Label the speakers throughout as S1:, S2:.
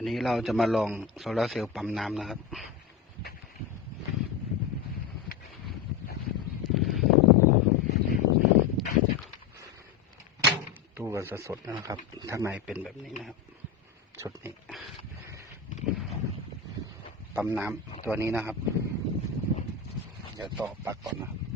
S1: อันนี้เราจะมาลองโซลาร์เซลล์ปั๊มน้ำนะครับ ตู้กันสดๆนะครับข้างในเป็นแบบนี้นะครับ ชุดนี้ ปั๊มน้ำตัวนี้นะครับ เดี๋ยวต่อปลั๊กก่อนนะครับ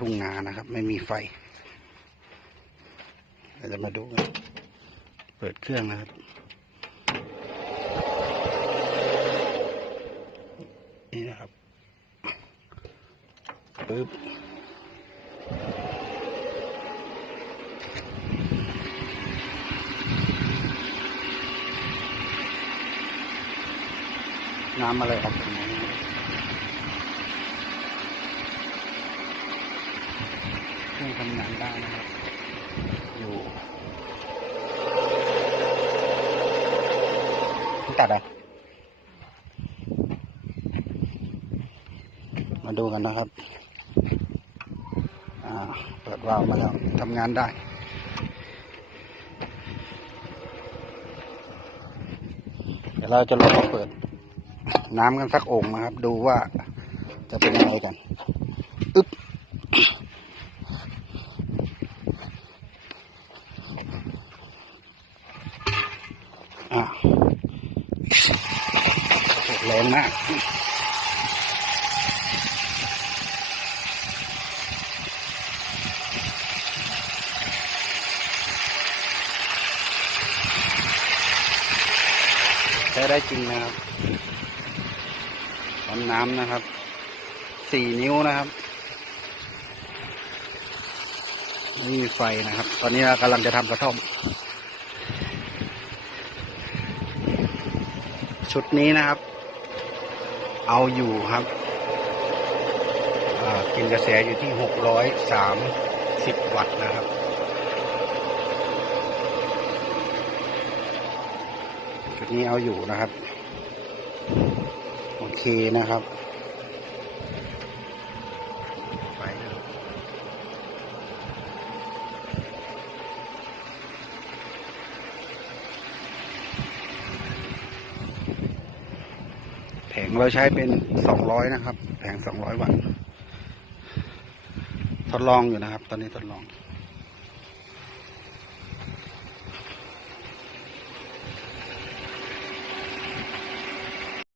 S1: ทุ่งนานะครับ ไม่มีไฟเราจะมาดูกันเปิดเครื่องนะครับนี่นะครับปึ๊บน้ำอะไรออกจากไหน เครื่องทำงานได้นะครับ อยู่ตัดอะไรมาดูกันนะครับอ่าเปิดวาล์วมาแล้วทำงานได้เดี๋ยวเราจะลองมาเปิด น้ำกันสักโอ่งนะครับ ดูว่าจะเป็นยังไงกันอึ๊บ อ่าแรงมากใช้ได้จริงนะครับปั๊มน้ำนะครับ สี่นิ้วนะครับไม่ไฟนะครับ ตอนนี้เรากำลังจะทำกระท่อม ชุดนี้นะครับ เอาอยู่ครับกินกระแสอยู่ที่หกร้อยสามสิบวัตต์นะครับ ชุดนี้เอาอยู่นะครับ โอเคนะครับไปเลยแผ งเราใช้เป็นสองร้อยนะครับ แผงสองร้อยวัตต์ทดลองอยู่นะครับ ตอนนี้ทดลอง